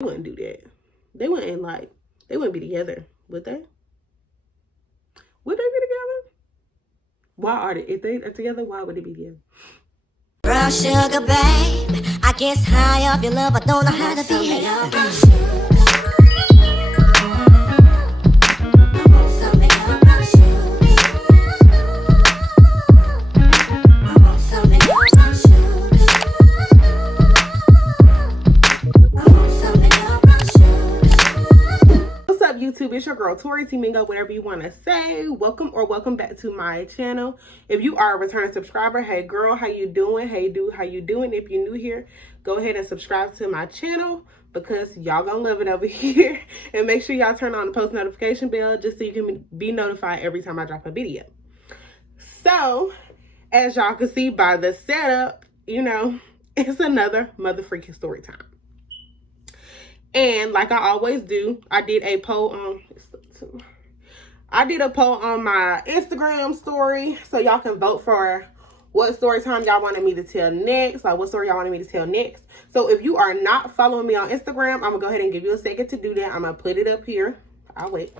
wouldn't do that. They wouldn't they wouldn't be together, would they? Would they be together? Why are they? If they are together, why would they be together? Brown sugar, babe. I guess high off your love, I don't know how to behave. What's up, YouTube? It's your girl Tori Mingo, whatever you want to say. Welcome back to my channel. If you are a returning subscriber, hey girl, how you doing? Hey dude, how you doing? If you're new here, go ahead and subscribe to my channel because y'all gonna love it over here. And make sure y'all turn on the post notification bell just so you can be notified every time I drop a video. So, as y'all can see by the setup, you know, it's another mother freaking story time. And like I always do, I did a poll on my Instagram story, so y'all can vote for what story time y'all wanted me to tell next, like what story y'all wanted me to tell next. So if you are not following me on Instagram, I'm gonna go ahead and give you a second to do that. I'm gonna put it up here. I'll wait.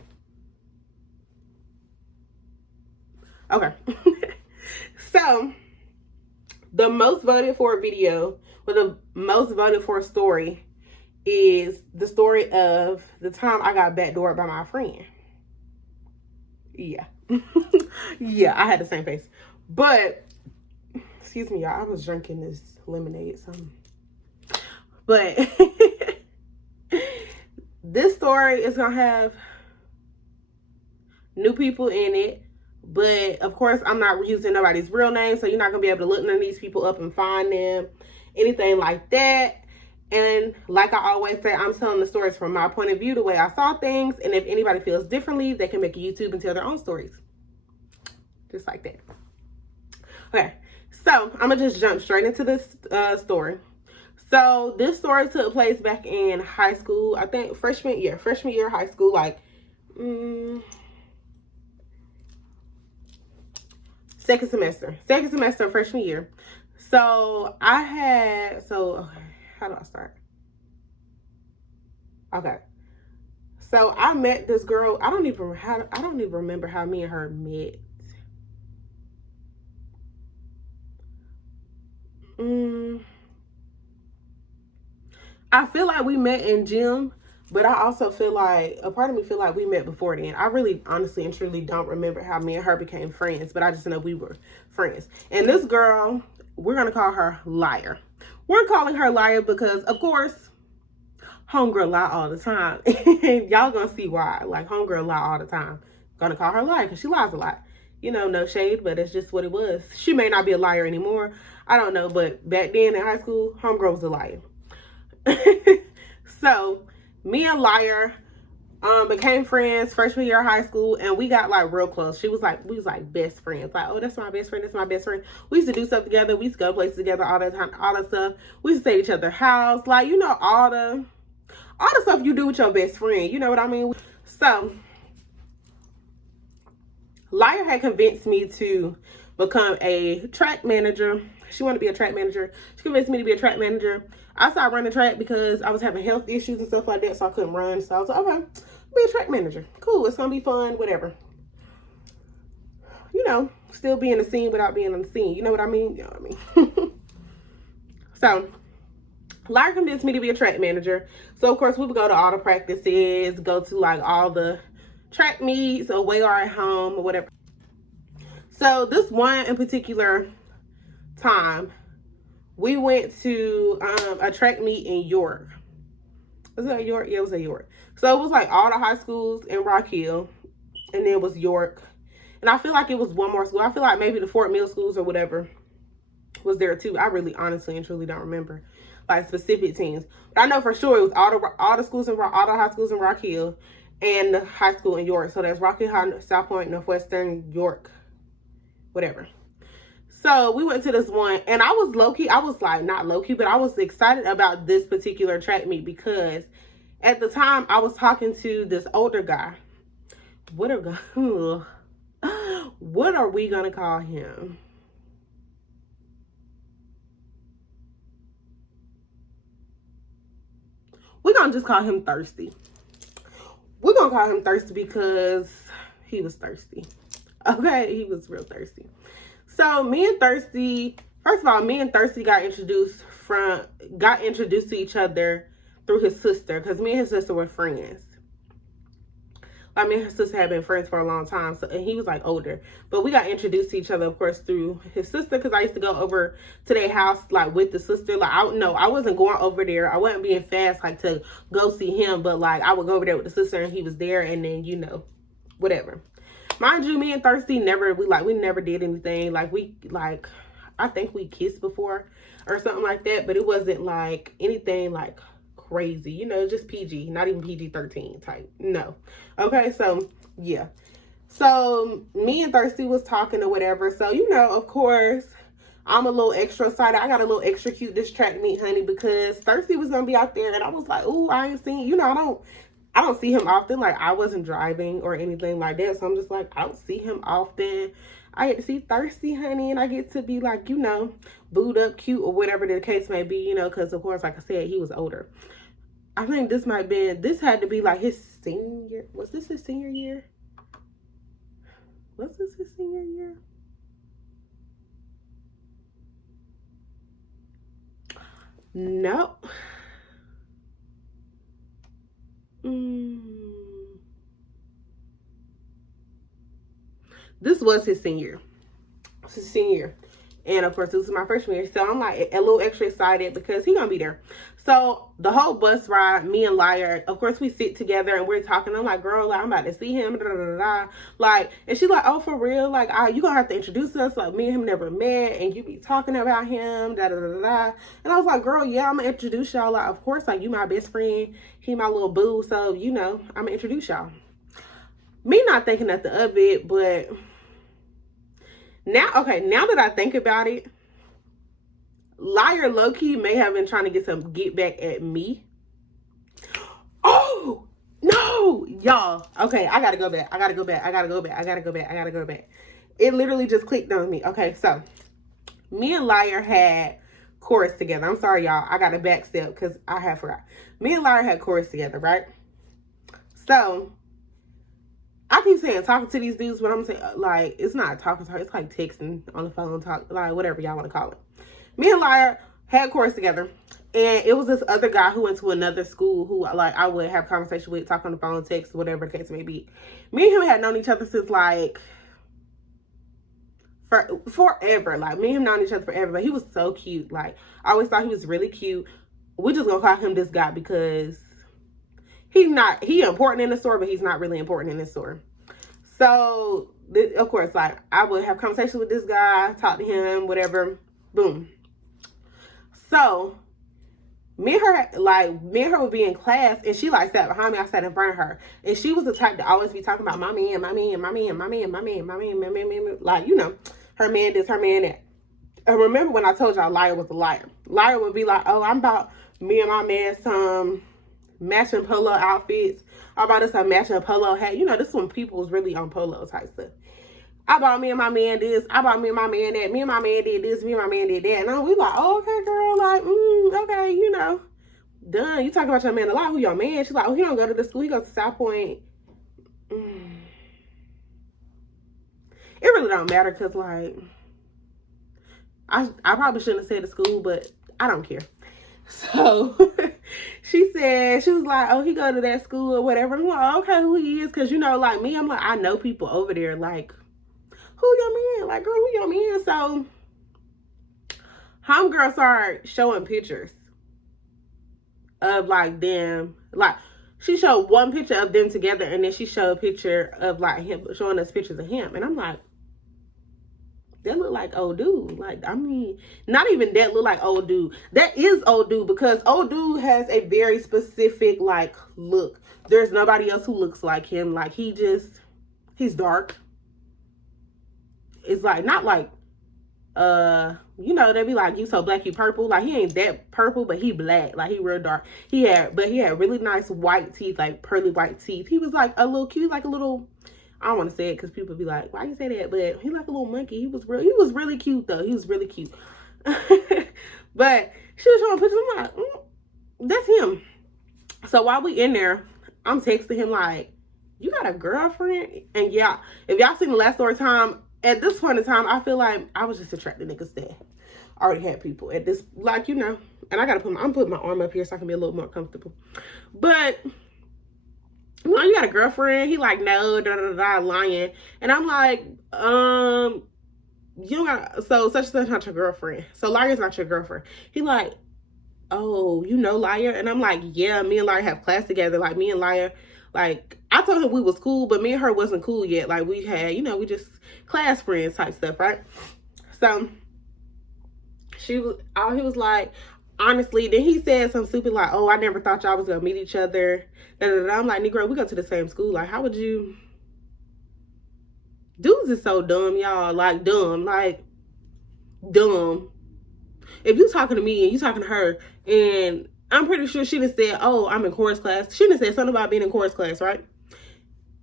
Okay. So the most voted for video, or the most voted for story, is the story of the time I got backdoored by my friend. Yeah. Yeah, I had the same face. But, excuse me, y'all, I was drinking this lemonade, something. But, this story is going to have new people in it. But, of course, I'm not using nobody's real name, so you're not going to be able to look none of these people up and find them. Anything like that. And like I always say, I'm telling the stories from my point of view, the way I saw things. And if anybody feels differently, they can make a YouTube and tell their own stories. Just like that. Okay, so I'm going to just jump straight into this story. So this story took place back in high school. I think freshman year of high school. Like, second semester of freshman year. So I had, how do I start? Okay. So I met this girl. I don't even remember how me and her met. I feel like we met in gym, but I also feel like a part of me feel like we met before then. I really honestly and truly don't remember how me and her became friends, but I just know we were friends. And this girl, we're gonna call her Liar. We're calling her Liar because, of course, homegirl lie all the time. And y'all gonna see why. Like, homegirl lie all the time. Gonna call her Liar because she lies a lot. You know, no shade, but it's just what it was. She may not be a liar anymore. I don't know, but back then in high school, homegirl was a liar. So, me and Liar became friends freshman year of high school, and we got like real close. We was like best friends. Like, oh, that's my best friend. That's my best friend. We used to do stuff together. We used to go places together all the time, all that stuff. We used to stay at each other's house. Like, you know, all the stuff you do with your best friend. You know what I mean? So, Liar had convinced me to become a track manager. She wanted to be a track manager. She convinced me to be a track manager. I started running track because I was having health issues and stuff like that, so I couldn't run. So I was like, okay, be a track manager. Cool, it's gonna be fun, whatever. You know, still be in the scene without being on the scene. You know what I mean? You know what I mean? So, Liar convinced me to be a track manager. So, of course, we would go to all the practices, go to like all the track meets, away or at home or whatever. So, this one in particular time, we went to a track meet in York. Was it at York? Yeah, it was at York. So it was like all the high schools in Rock Hill, and then it was York. And I feel like it was one more school. I feel like maybe the Fort Mill schools or whatever was there too. I really honestly and truly don't remember like specific teams. But I know for sure it was all the schools in all the high schools in Rock Hill and the high school in York. So that's Rock Hill High, South Point, Northwestern, York, whatever. So we went to this one, and I was low-key, I was like, not low-key, but I was excited about this particular track meet because at the time I was talking to this older guy. What are we gonna call him? we're gonna just call him Thirsty. We're gonna call him Thirsty because he was thirsty. Okay, he was real thirsty. So me and Thirsty, first of all, me and Thirsty got introduced to each other through his sister, because me and his sister were friends. Like, me and his sister had been friends for a long time, so, and he was like older. But we got introduced to each other, of course, through his sister, because I used to go over to their house like with the sister. Like, I wasn't going over there. I wasn't being fast like to go see him, but like I would go over there with the sister and he was there, and then, you know, whatever. Mind you, me and Thirsty we never did anything. I think we kissed before or something like that, but it wasn't like anything like crazy, you know, just PG, not even PG-13 type. No. Okay, so yeah. So me and Thirsty was talking or whatever. So, you know, of course, I'm a little extra excited. I got a little extra cute this track meet, honey, because Thirsty was gonna be out there, and I was like, oh, I ain't seen, you know, I don't see him often. Like, I wasn't driving or anything like that, so I'm just like, I don't see him often. I get to see Thirsty, honey, and I get to be like, you know, booed up, cute, or whatever the case may be, you know, because of course, like I said, he was older. I think this had to be like his senior. Was this his senior year? Was this his senior year? No. This was his senior. His senior. And of course, this is my freshman year. So I'm like a little extra excited because he's gonna be there. So the whole bus ride, me and Liar, of course, we sit together and we're talking. I'm like, girl, like, I'm about to see him. Da, da, da, da. Like, and she's like, oh, for real? Like, you gonna have to introduce us. Like, me and him never met, and you be talking about him. Da, da, da, da, da. And I was like, girl, yeah, I'm gonna introduce y'all. Like, of course, like, you my best friend. He my little boo. So, you know, I'm gonna introduce y'all. Me not thinking nothing of it, but now that I think about it, Liar low-key may have been trying to get back at me. Oh, no, y'all. Okay, I gotta go back. It literally just clicked on me. Okay, so me and Liar had chorus together. I'm sorry, y'all. I got a back step because I had forgot. Me and Liar had chorus together, right? So I keep saying talking to these dudes, but I'm saying, like, it's not talking to her. It's like texting on the phone, like, whatever y'all want to call it. Me and Liar had chorus together, and it was this other guy who went to another school who, like, I would have conversation with, talk on the phone, text, whatever the case may be. Me and him had known each other since, like, forever. Like, me and him known each other forever, but he was so cute. Like, I always thought he was really cute. We're just gonna call him this guy because he important in the store, but he's not really important in the store. So, of course, like, I would have conversations with this guy, talk to him, whatever, boom. So, me and her would be in class, and she, like, sat behind me. I sat in front of her, and she was the type to always be talking about my man. Like, you know, her man this, her man that. And remember when I told y'all Liar was a liar. Liar would be like, oh, I'm about me and my man some matching polo outfits. I bought us a matching polo hat. You know, this is when people was really on polo type stuff. I bought me and my man this. I bought me and my man that. Me and my man did this. Me and my man did that. And we like, oh, okay, girl. Like, okay, you know. Done. You talking about your man a lot. Who your man? She's like, oh, he don't go to the school. He goes to South Point. It really don't matter because, like, I probably shouldn't have said the school, but I don't care. So she was like, oh, he go to that school or whatever. I'm like, okay, who he is? Because, you know, like me, I'm like, I know people over there. Like, who your man? Like, girl, who your man? So homegirl started showing pictures of, like, them. Like, she showed one picture of them together, and then she showed a picture of, like, him, showing us pictures of him. And I'm like, that look like old dude. Like, I mean, not even that look like old dude. That is old dude, because old dude has a very specific, like, look. There's nobody else who looks like him. Like, he's dark. It's like, not like, you know, they be like, you so black, you purple. Like, he ain't that purple, but he black. Like, he real dark. He had really nice white teeth, like pearly white teeth. He was like a little cute, like a little, I don't want to say it because people be like, why you say that? But he like a little monkey. He was really cute though. He was really cute. But she was showing pictures. I'm like, that's him. So while we in there, I'm texting him like, you got a girlfriend? And yeah, if y'all seen the last story time, at this point in time, I feel like I was just attracting niggas that already had people at this, like, you know, and I gotta I'm putting my arm up here so I can be a little more comfortable. But, you know, you got a girlfriend? He like, no, lying. And I'm like, you don't got, so such and such not your girlfriend. So Liar's not your girlfriend. He like, oh, you know Liar? And I'm like, yeah, me and Liar have class together. Like, me and Liar, like, I told him we was cool, but me and her wasn't cool yet. Like, we had, you know, we just class friends type stuff, right? So he was like, honestly, then he said something stupid like, oh, I never thought y'all was gonna meet each other. I'm like, Negro, we go to the same school. Like, how would you? Dudes is so dumb, y'all. Like, dumb. Like, dumb. If you talking to me and you talking to her, and I'm pretty sure she done said, oh, I'm in chorus class. She done said something about being in chorus class, right?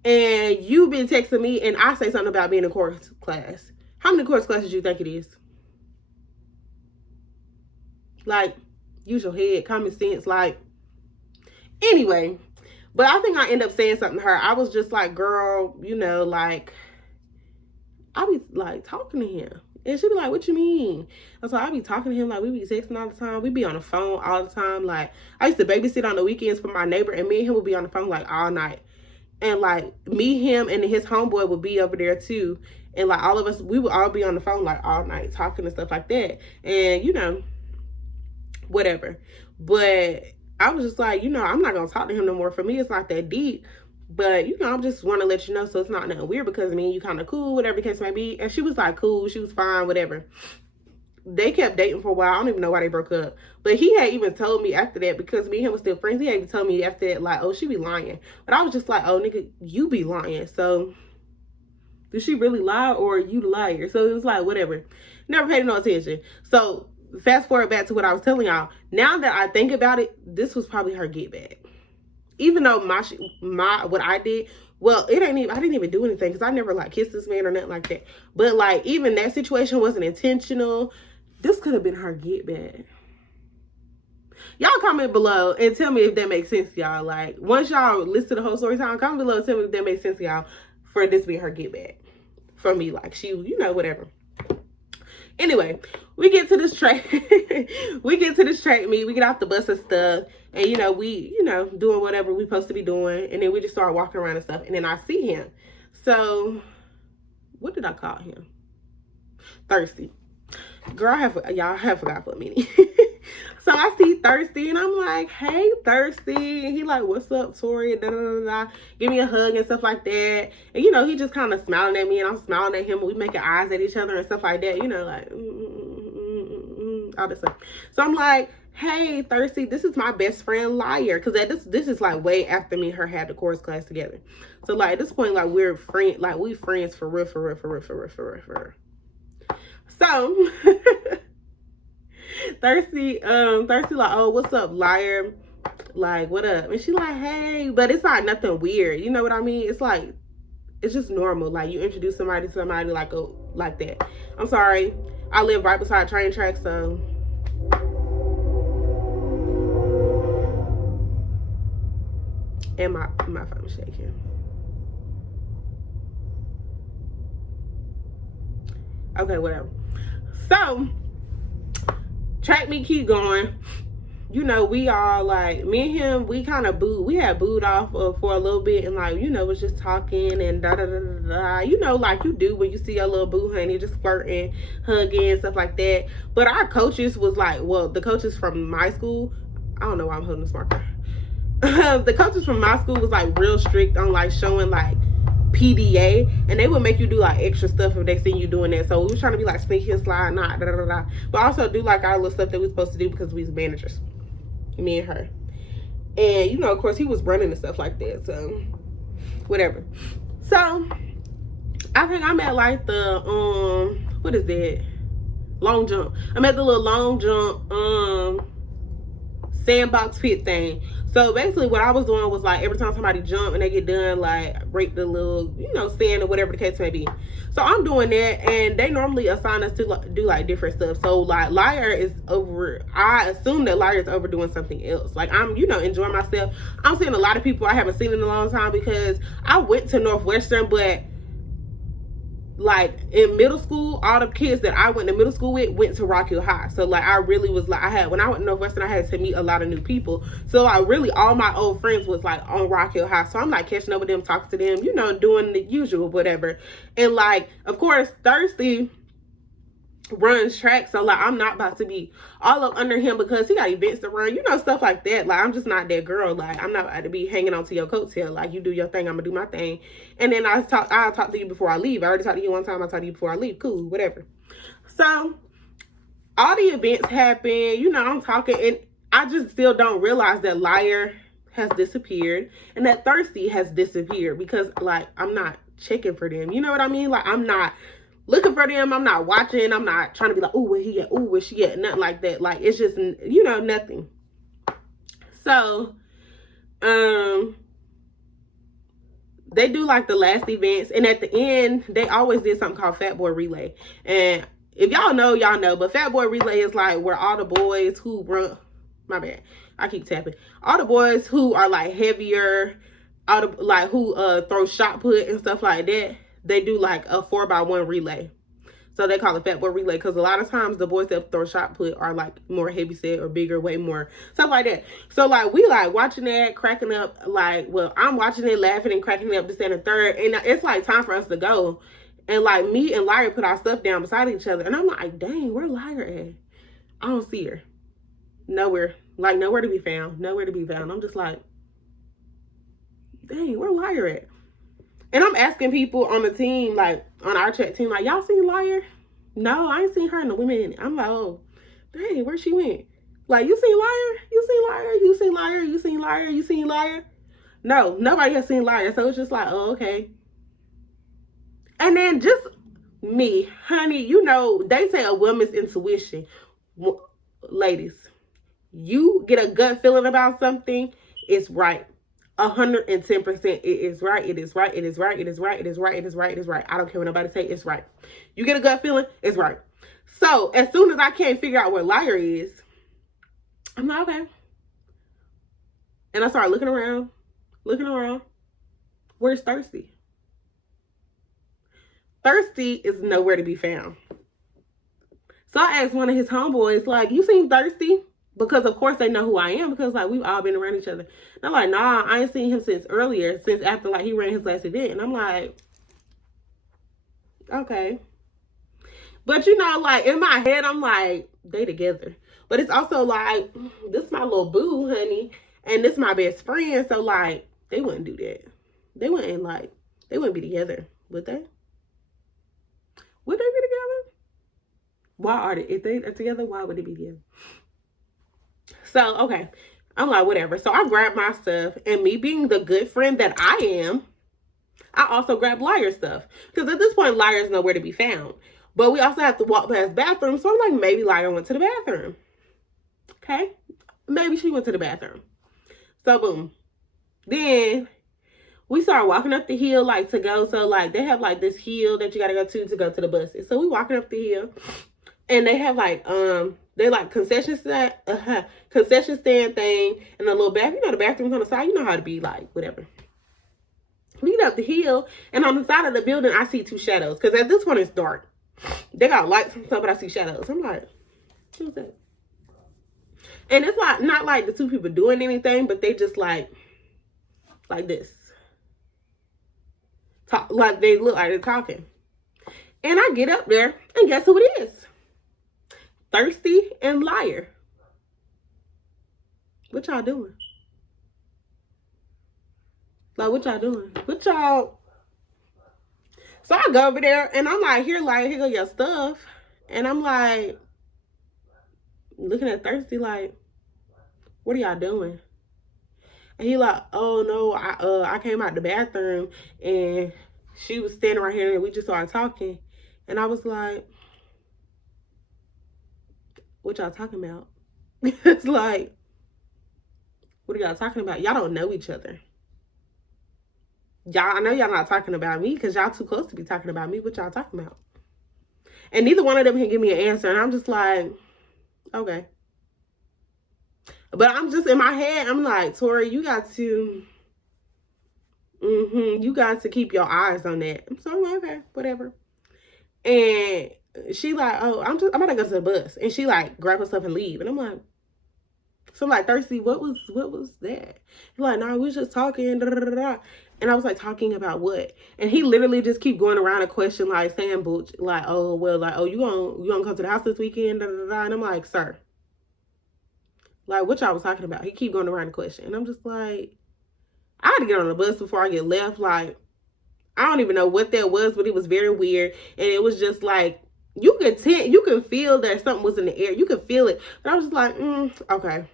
And you been texting me and I say something about being in chorus class. How many chorus classes do you think it is? Like, use your head, common sense, like, anyway. But I think I end up saying something to her. I was just like, girl, you know, like, I be like talking to him. And she be like, what you mean? And so I be talking to him, like, we be texting all the time. We be on the phone all the time. Like, I used to babysit on the weekends for my neighbor, and me and him would be on the phone like all night. And like, me, him, and his homeboy would be over there too. And like, all of us, we would all be on the phone like all night talking and stuff like that. And, you know, whatever. But I was just like, you know, I'm not gonna talk to him no more. For me, it's not that deep. But, you know, I just want to let you know so it's not nothing weird, because me and you kind of cool, whatever the case may be. And she was like, cool, she was fine, whatever. They kept dating for a while. I don't even know why they broke up. But he had even told me after that, because me and him was still friends, he had even told me after that, like, oh, she be lying. But I was just like, oh, nigga, you be lying. So, did she really lie, or are you the liar? So it was like, whatever. Never paid no attention. So, fast forward back to what I was telling y'all. Now that I think about it, this was probably her get back. Even though what I did, well, it ain't even, I didn't even do anything, because I never like kissed this man or nothing like that. But like, even that situation wasn't intentional. This could have been her get back. Y'all comment below and tell me if that makes sense to y'all. Like, once y'all listen to the whole story time, comment below and tell me if that makes sense to y'all, for this being her get back. For me, like, she, you know, whatever. Anyway, we get to this track. We get to this track meet. We get off the bus and stuff. And, you know, we, you know, doing whatever we supposed to be doing. And then we just start walking around and stuff. And then I see him. So, what did I call him? Thirsty. Girl, y'all have forgot for a minute. So I see Thirsty, and I'm like, hey, Thirsty. And he like, what's up, Tori? Da, da, da, da. Give me a hug and stuff like that. And, you know, he just kind of smiling at me, and I'm smiling at him. And we making eyes at each other and stuff like that. You know, like, all this stuff. So I'm like, hey, Thirsty, this is my best friend, Liar. Because this is like way after me and her had the chorus class together. So, like, at this point, like, we're friends. Like, we friends for real, for real, for real, for real, for real, for real. So... Thirsty, like, oh, what's up, Liar? Like, what up? And she like, hey, but it's not nothing weird. You know what I mean? It's like, it's just normal. Like, you introduce somebody to somebody like, oh, like that. I'm sorry. I live right beside train tracks, so. And my phone shaking. Okay, whatever. So, track meet keep going. You know, we all like, me and him, we kind of had booed off for a little bit, and like, you know, was just talking and da da da da da. You know, like you do when you see your little boo honey, just flirting, hugging, stuff like that. But our coaches was like, well, the coaches from my school, I don't know why I'm holding this marker. The coaches from my school was like real strict on like showing like PDA, and they would make you do like extra stuff if they see you doing that. So we was trying to be like sneaky and slide, not da da da da, but also do like our little stuff that we supposed to do because we was managers, me and her. And you know, of course, he was running and stuff like that, so whatever. So I think I'm at like the what is that, long jump. I'm at the little long jump sandbox pit thing. So basically what I was doing was like every time somebody jump and they get done, like break the little, sand or whatever the case may be. So I'm doing that, and they normally assign us to do like different stuff. So like liar is over, I assume that liar is overdoing something else. Like I'm, enjoying myself. I'm seeing a lot of people I haven't seen in a long time because I went to Northwestern, but like in middle school, all the kids that I went to middle school with went to Rock Hill High. So like I really was like, when I went to Northwestern, I had to meet a lot of new people. So like really all my old friends was like on Rock Hill High. So I'm like catching up with them, talking to them, doing the usual, whatever. And like, of course, Thirsty runs track, so like I'm not about to be all up under him because he got events to run, stuff like that. Like I'm just not that girl. Like I'm not about to be hanging on to your coattail. Like you do your thing, I'm gonna do my thing, and then I'll talk to you before I leave. I already talked to you one time, I'll talk to you before I leave. Cool, whatever. So all the events happen, I'm talking, and I just still don't realize that Liar has disappeared and that Thirsty has disappeared because like I'm not checking for them. You know what I mean? Like I'm not looking for them. I'm not watching. I'm not trying to be like, oh, where he at? Oh, where she at? Nothing like that. Like, it's just, nothing. So, they do like the last events. And at the end, they always did something called Fat Boy Relay. And if y'all know, y'all know. But Fat Boy Relay is like where all the boys who run, my bad, I keep tapping. All the boys who are like heavier, who throw shot put and stuff like that, they do like a 4x1 relay. So they call it Fat Boy Relay because a lot of times the boys that throw shot put are like more heavy set or bigger, way more, stuff like that. So like we like watching that, cracking up, like, well, I'm watching it, laughing and cracking up, this and the third. And it's like time for us to go. And like me and Liar put our stuff down beside each other. And I'm like, dang, where Liar at? I don't see her. Nowhere. Like nowhere to be found. Nowhere to be found. I'm just like, dang, where Liar at? And I'm asking people on the team, like on our chat team, like, y'all seen Liar? No, I ain't seen her in a minute. I'm like, oh, dang, where she went? Like, you seen Liar? You seen Liar? You seen Liar? You seen Liar? You seen Liar? No, nobody has seen Liar. So it's just like, oh, okay. And then just me, honey, they say a woman's intuition. Ladies, you get a gut feeling about something, it's right. 110%. It is right. It is right. It is right. It is right. It is right. It is right. It is right. I don't care what nobody say. It's right. You get a gut feeling, it's right. So as soon as I can't figure out where Liar is, I'm like, okay. And I start looking around. Where's Thirsty? Thirsty is nowhere to be found. So I asked one of his homeboys, like, you seen Thirsty? Because, of course, they know who I am because, like, we've all been around each other. And I'm like, nah, I ain't seen him since after, like, he ran his last event. And I'm like, okay. But, like, in my head, I'm like, they together. But it's also like, this is my little boo, honey. And this is my best friend. So, like, they wouldn't do that. They wouldn't be together, would they? Would they be together? Why are they? If they are together, why would they be together? So, okay. I'm like, whatever. So I grabbed my stuff, and me being the good friend that I am, I also grabbed Liar's stuff. Because at this point, Liar's nowhere to be found. But we also have to walk past bathrooms. So I'm like, maybe Liar went to the bathroom. Okay? Maybe she went to the bathroom. So, boom. Then we started walking up the hill, like, to go. So, like, they have, like, this hill that you got to go to the buses. So we walking up the hill. And they have, like, they like concession stand thing and a little bath. The bathrooms on the side. You know how to be, like, whatever. We get up the hill, and on the side of the building, I see two shadows. Because at this point, it's dark. They got lights and stuff, but I see shadows. I'm like, who's that? And it's like not like the two people doing anything, but they just like this. Talk like they look like they're talking. And I get up there, and guess who it is? Thirsty and Liar. What y'all doing? Like, what y'all doing? What y'all... So I go over there, and I'm like, here, Liar, here go your stuff. And I'm like, looking at Thirsty like, what are y'all doing? And he like, oh, no, I came out the bathroom, and she was standing right here, and we just started talking. And I was like, what y'all talking about? It's like, What are y'all talking about? Y'all don't know each other. Y'all, I know y'all not talking about me because y'all too close to be talking about me. What y'all talking about? And neither one of them can give me an answer. And I'm just like, okay. But I'm just in my head, I'm like, Tori, you got to keep your eyes on that. So I'm like, okay, whatever. And she like, oh, I'm about to go to the bus. And she like grab herself and leave. And I'm like, so I'm like, Thirsty, what was that? He's like, nah, we was just talking, da, da, da, da. And I was like, talking about what? And he literally just keep going around a question, like saying, like, oh, well, like, oh, you gonna come to the house this weekend, da, da, da, da. And I'm like, sir, like, what y'all was talking about? He keep going around the question. And I'm just like, I had to get on the bus before I get left. Like, I don't even know what that was, but it was very weird. And it was just like, you can feel that something was in the air. You can feel it. But I was just like, okay.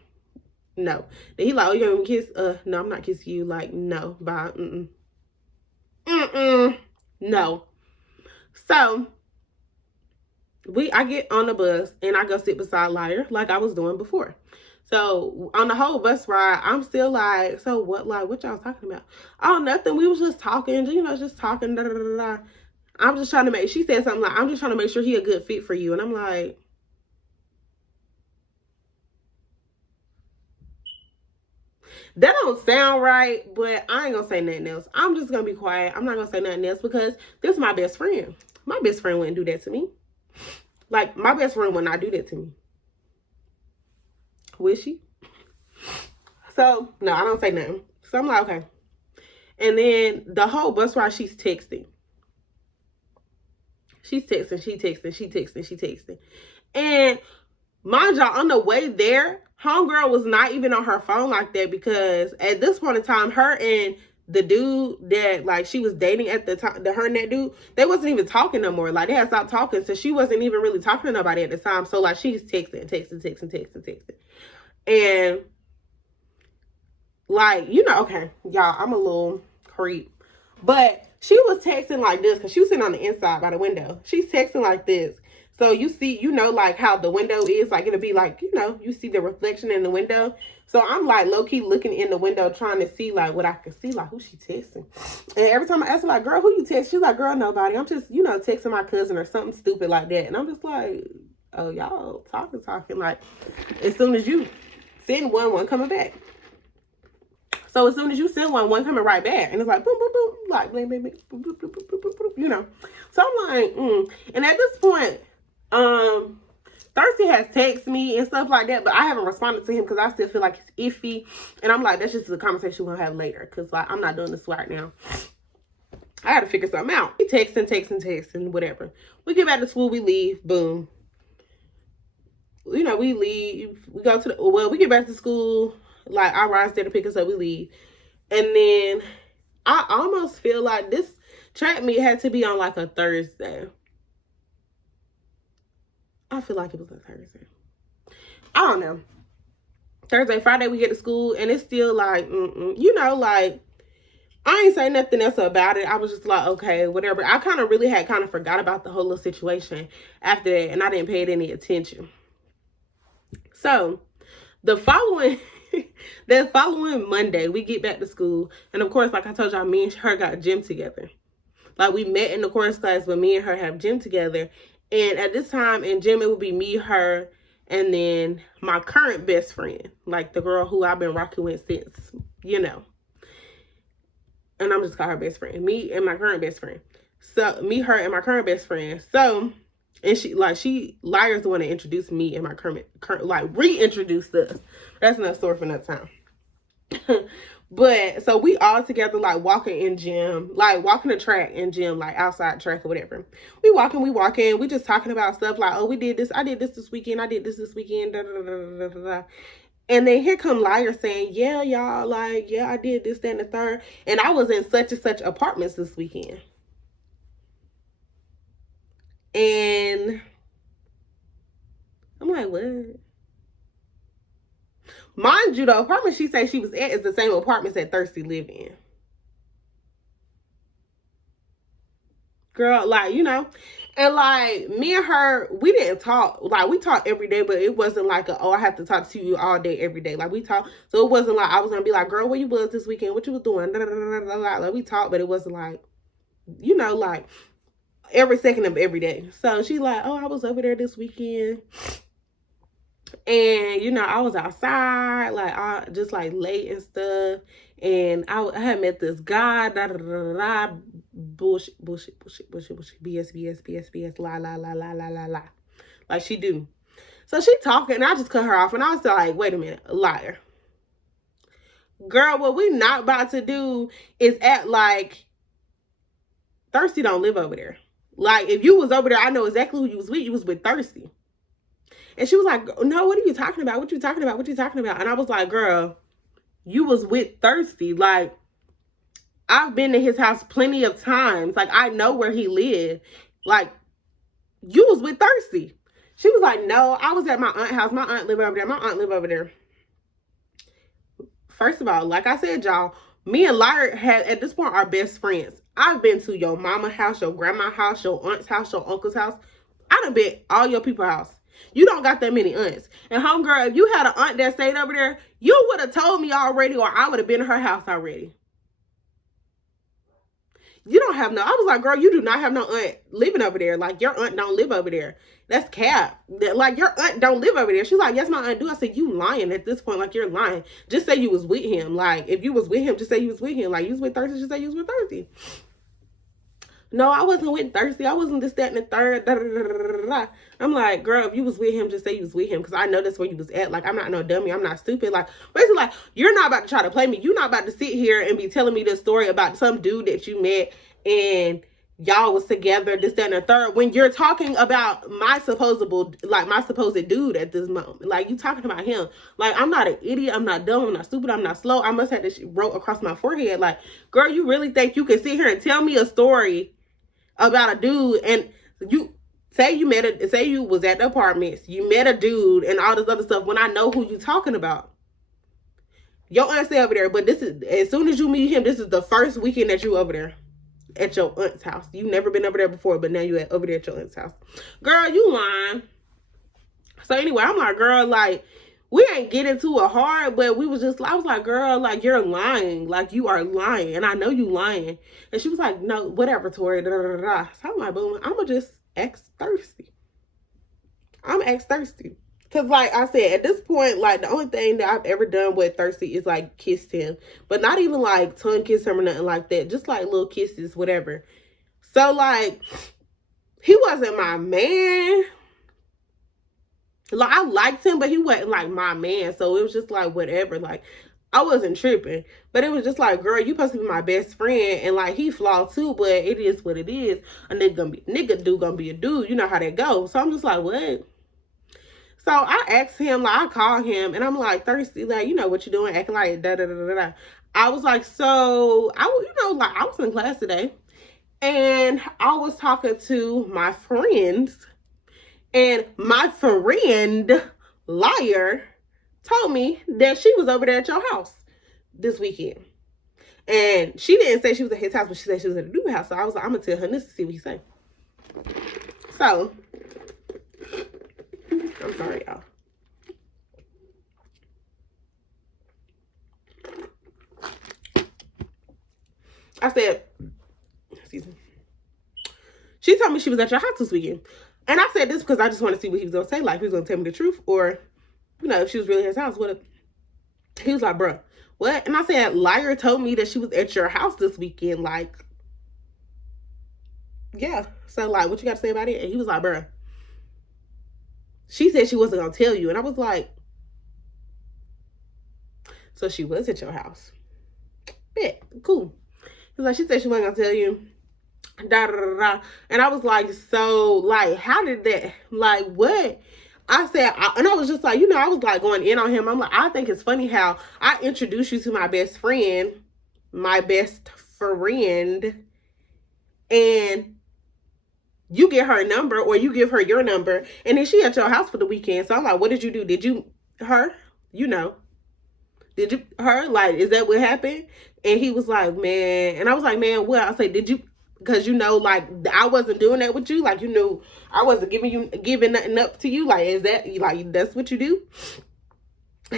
No. Then he like, oh, you gonna kiss? No, I'm not kissing you. Like, no, bye. No. So I get on the bus and I go sit beside Liar like I was doing before. So on the whole bus ride, I'm still like, so what? Like, what y'all talking about? Oh, nothing. We was just talking, just talking. Da, da, da, da. I'm just trying to she said something like, I'm just trying to make sure he a good fit for you. And I'm like, that don't sound right, but I ain't gonna say nothing else. I'm just gonna be quiet. I'm not gonna say nothing else because this is my best friend. My best friend wouldn't do that to me. Like, my best friend would not do that to me. Would she? So, no, I don't say nothing. So I'm like, okay. And then the whole bus ride, she's texting. She's texting. And mind y'all, on the way there, homegirl was not even on her phone like that because at this point in time, her and the dude that like she was dating at the time, her and that dude, they wasn't even talking no more. Like, they had stopped talking, so she wasn't even really talking to nobody at the time. So like, she's texting. And like, okay, y'all, I'm a little creep, but she was texting like this because she was sitting on the inside by the window. She's texting like this. So you see, like how the window is, like it'll be like, you see the reflection in the window. So I'm like low-key looking in the window trying to see like what I could see, like who she texting. And every time I ask her like, girl, who you text? She's like, girl, nobody. I'm just, texting my cousin or something stupid like that. And I'm just like, oh, y'all talking. Like, as soon as you send one coming back. So as soon as you send one coming right back. And it's like, boom, boom, boom. Like, bling, bling, bling, boom, boom, boom, boom, boom, boom, So I'm like, And at this point, Thirsty has texted me and stuff like that, but I haven't responded to him because I still feel like it's iffy. And I'm like, that's just a conversation we'll have later because like I'm not doing this right now. I gotta figure something out. We texting, whatever. We get back to school, we leave, boom. We leave, we go to we get back to school, like our ride's there to pick us up, we leave. And then I almost feel like this track meet had to be on like a Thursday. I feel like it was a Thursday. I don't know. Thursday, Friday, we get to school, and it's still like, like, I ain't say nothing else about it. I was just like, okay, whatever. I kind of forgot about the whole little situation after that, and I didn't pay it any attention. So, the following Monday, we get back to school, and of course, like I told y'all, me and her got gym together. Like, we met in the chorus class, but me and her have gym together. And at this time in gym, it would be me, her, and then my current best friend. Like the girl who I've been rocking with since, And I'm just calling her best friend. Me and my current best friend. So, me, her, and my current best friend. So, and Liar's the one that introduced me and my current reintroduced us. That's another story for another time. But so we all together, like walking in gym, like walking the track in gym, like outside track or whatever. We walking. We just talking about stuff like, oh, we did this. I did this weekend. Da, da, da, da, da. And then here come Liar saying, yeah, y'all, like, yeah, I did this, that, and the third. And I was in such and such apartments this weekend. And I'm like, what? Mind you, the apartment she said she was at is the same apartments that Thirsty live in. girl, like, you know. And like me and her, we didn't talk. Like we talked every day, but it wasn't like I have to talk to you all day every day. Like we talked, so it wasn't like I was gonna be like, girl, where you was this weekend? What you was doing? Like we talked, but it wasn't like, you know, like every second of every day. So she like, oh, I was over there this weekend. And, you know, I was outside, like, I just, like, late and stuff. And I had met this guy, bullshit, BS, lie. Like, she do. So she talking, and I just cut her off. And I was like, wait a minute, liar. Girl, what we not about to do is act like Thirsty don't live over there. Like, if you was over there, I know exactly who you was with. You was with Thirsty. And she was like, no, what are you talking about? What you talking about? What you talking about? And I was like, girl, you was with Thirsty. Like, I've been to his house plenty of times. Like, I know where he lived. Like, you was with Thirsty. She was like, no, I was at my aunt's house. My aunt lived over there. My aunt lived over there. First of all, like I said, y'all, me and Lyra had, at this point, are best friends. I've been to your mama's house, your grandma's house, your aunt's house, your uncle's house. I done been all your people's house. You don't got that many aunts. And homegirl, if you had an aunt that stayed over there, you would have told me already, or I would have been to her house already. You don't have no, I was like, girl, you do not have no aunt living over there. Like, your aunt don't live over there. That's cap. Like, your aunt don't live over there. She's like, yes, my aunt do. I said, you lying at this point. Like, you're lying. Just say you was with him. Like, if you was with him, just say you was with him. Like, you was with Thirsty, just say you was with Thirsty. No, I wasn't with Thirsty. I wasn't this, that, and the third. Da, da, da, da, da. I'm like, girl, if you was with him, just say you was with him. Because I know that's where you was at. Like, I'm not no dummy. I'm not stupid. Like, basically, like, you're not about to try to play me. You're not about to sit here and be telling me this story about some dude that you met and y'all was together, this, that, and the third, when you're talking about my supposed dude at this moment. Like, you talking about him. Like, I'm not an idiot. I'm not dumb. I'm not stupid. I'm not slow. I must have this wrote across my forehead. Like, girl, you really think you can sit here and tell me a story about a dude, and you say you was at the apartments, you met a dude and all this other stuff when I know who you talking about. Your aunt stay over there, but this is, as soon as you meet him, this is the first weekend that you over there at your aunt's house. You never been over there before, but now you over there at your aunt's house. Girl, you lying. So anyway, I'm like, girl, like, we ain't get into it hard, but we was just, I was like, girl, like, you're lying. Like, you are lying. And I know you lying. And she was like, no, whatever, Tori. Da, da, da, da. So I'm like, boom, I'm going to just ask Thirsty. I'm ask Thirsty. Because, like I said, at this point, like, the only thing that I've ever done with Thirsty is, like, kissed him. But not even, like, tongue kiss him or nothing like that. Just, like, little kisses, whatever. So, like, he wasn't my man. Like, I liked him, but he wasn't, like, my man. So, it was just, like, whatever. Like, I wasn't tripping. But it was just like, girl, you supposed to be my best friend. And, like, he flawed, too. But it is what it is. A nigga gonna be a dude. You know how that goes. So, I'm just like, what? So, I asked him, like, I called him. And I'm like, Thirsty, like, you know what you doing? Acting like da-da-da-da-da. I was like, so, I was in class today. And I was talking to my friends. And my friend, Liar, told me that she was over there at your house this weekend. And she didn't say she was at his house, but she said she was at the new house. So I was like, I'm going to tell her this to see what he say. So, I'm sorry, y'all. I said, excuse me. She told me she was at your house this weekend. And I said this because I just want to see what he was going to say. Like, he was going to tell me the truth. Or, you know, if she was really at his house. What? He was like, bruh, what? And I said, Liar told me that she was at your house this weekend. Like, yeah. So, like, what you got to say about it? And he was like, bruh, she said she wasn't going to tell you. And I was like, so she was at your house. Bet. Cool. He was like, she said she wasn't going to tell you. Da, da, da, da. And I was like, so, like, how did that, like, what? I said, and I was just like, you know, I was like going in on him. I'm like, I think it's funny how I introduced you to my best friend, and you get her number or you give her your number, and then she at your house for the weekend. So I'm like, what did you do? Did you, her, you know, did you, her, like, is that what happened? And he was like, man, and I was like, man, what? I said, did you, because you know, like, I wasn't doing that with you. Like, you knew I wasn't giving nothing up to you. Like, is that, like, that's what you do?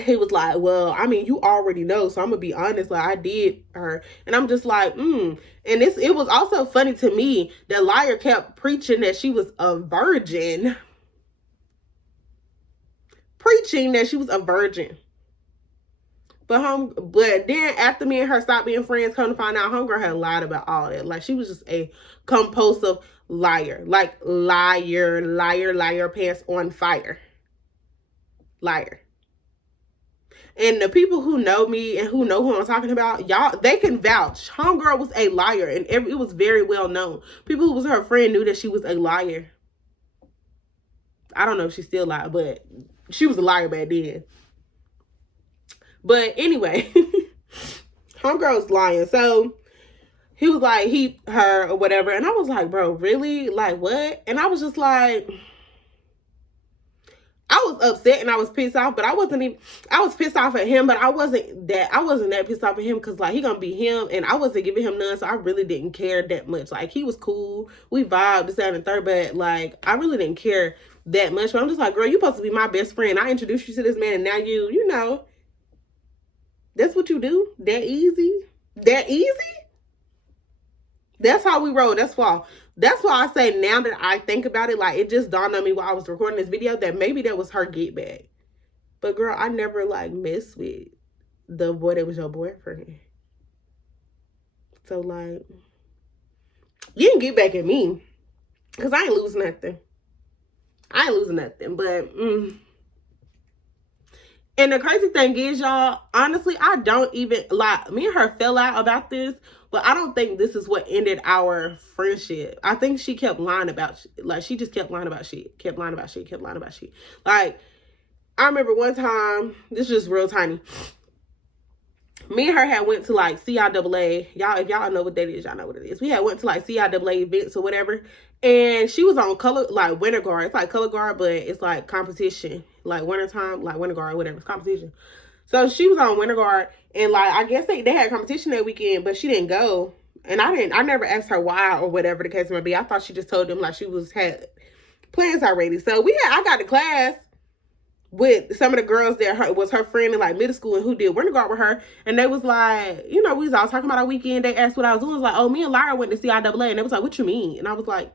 He was like, well, I mean, you already know, so I'm gonna be honest, like, I did her. And I'm just like, And it was also funny to me that Liar kept preaching that she was a virgin. Preaching that she was a virgin. But then after me and her stopped being friends, come to find out, homegirl had lied about all that. Like, she was just a compulsive liar. Like, liar, pants on fire. Liar. And the people who know me and who know who I'm talking about, y'all, they can vouch. Homegirl was a liar, and it was very well known. People who was her friend knew that she was a liar. I don't know if she still lied, but she was a liar back then. But anyway, homegirl was lying. So he was like, her, or whatever. And I was like, bro, really? Like, what? And I was just like, I was upset and I was pissed off, but I was pissed off at him, but I wasn't that pissed off at him because, like, he gonna be him, and I wasn't giving him none, so I really didn't care that much. Like, he was cool, we vibed, this, that, and the third, but, like, I really didn't care that much. But I'm just like, girl, you supposed to be my best friend. I introduced you to this man, and now you know, that's what you do? That easy? That easy? That's how we roll. That's why I say, now that I think about it, like, it just dawned on me while I was recording this video that maybe that was her get back. But girl, I never, like, messed with the boy that was your boyfriend. So, like, you didn't get back at me, because I ain't losing nothing. But and the crazy thing is, y'all, honestly, I don't even, like, me and her fell out about this, but I don't think this is what ended our friendship. I think she kept lying about, like, she just kept lying about shit. Like, I remember one time, this is just real tiny. Me and her had went to, like, CIAA. Y'all, if y'all know what that is, y'all know what it is. We had went to, like, CIAA events or whatever. And she was on color, like, winter guard. It's like color guard, but it's like competition. Like, wintertime, like, winter guard, whatever. It's competition. So she was on winter guard. And, like, I guess they had competition that weekend, but she didn't go. And I never asked her why or whatever the case may be. I thought she just told them, like, she had plans already. So I got to class with some of the girls that was her friend in, like, middle school and who did winter guard with her. And they was like, you know, we was all talking about our weekend. They asked what I was doing. I was like, oh, me and Lyra went to CIAA. And they was like, what you mean? And I was like,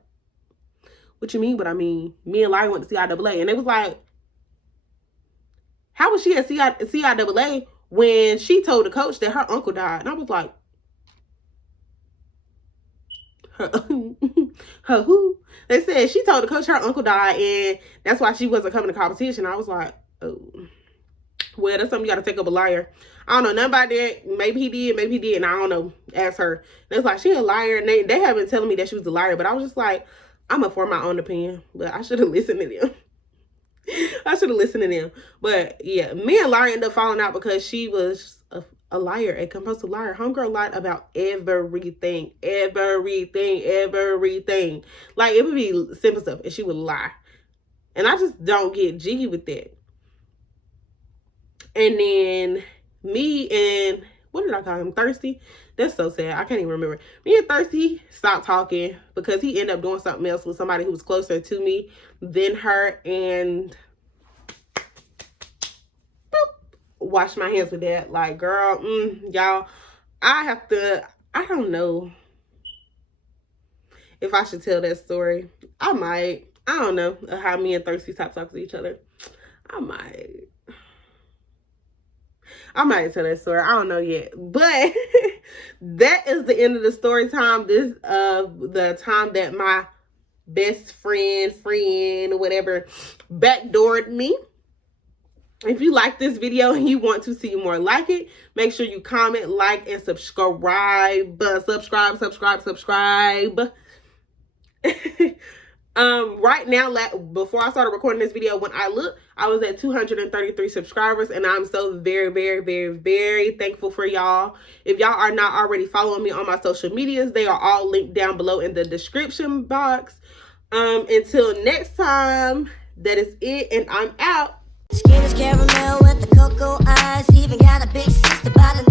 what you mean? But I mean, me and Lyra went to CIAA. And they was like, how was she at CIAA when she told the coach that her uncle died? And I was like, her who? They said she told the coach her uncle died, and that's why she wasn't coming to competition. I was like, oh, well, that's something you got to take up a liar. I don't know nothing about that. Maybe he did, and I don't know. Ask her. And it's like, she a liar, and they have been telling me that she was a liar, but I was just like, I'm gonna form my own opinion, but I should have listened to them. But yeah, me and Lyra ended up falling out because she was a liar, a compulsive liar. Homegirl lied about everything. Like, it would be simple stuff, and she would lie. And I just don't get jiggy with that. And then me and, what did I call him? Thirsty? That's so sad. I can't even remember. Me and Thirsty stopped talking because he ended up doing something else with somebody who was closer to me than her, and wash my hands with that. Like, girl, y'all, I don't know if I should tell that story. I might. I don't know how me and Thirsty stopped talking to each other. I might tell that story. I don't know yet. But that is the end of the story time. This the time that my best friend, whatever, backdoored me. If you like this video and you want to see more like it, make sure you comment, like, and subscribe. Right now, before I started recording this video, when I looked, I was at 233 subscribers, and I'm so very, very, very, very thankful for y'all. If y'all are not already following me on my social medias, they are all linked down below in the description box. Until next time, that is it, and I'm out. Skin is caramel with the cocoa eyes. Even got a big sister by the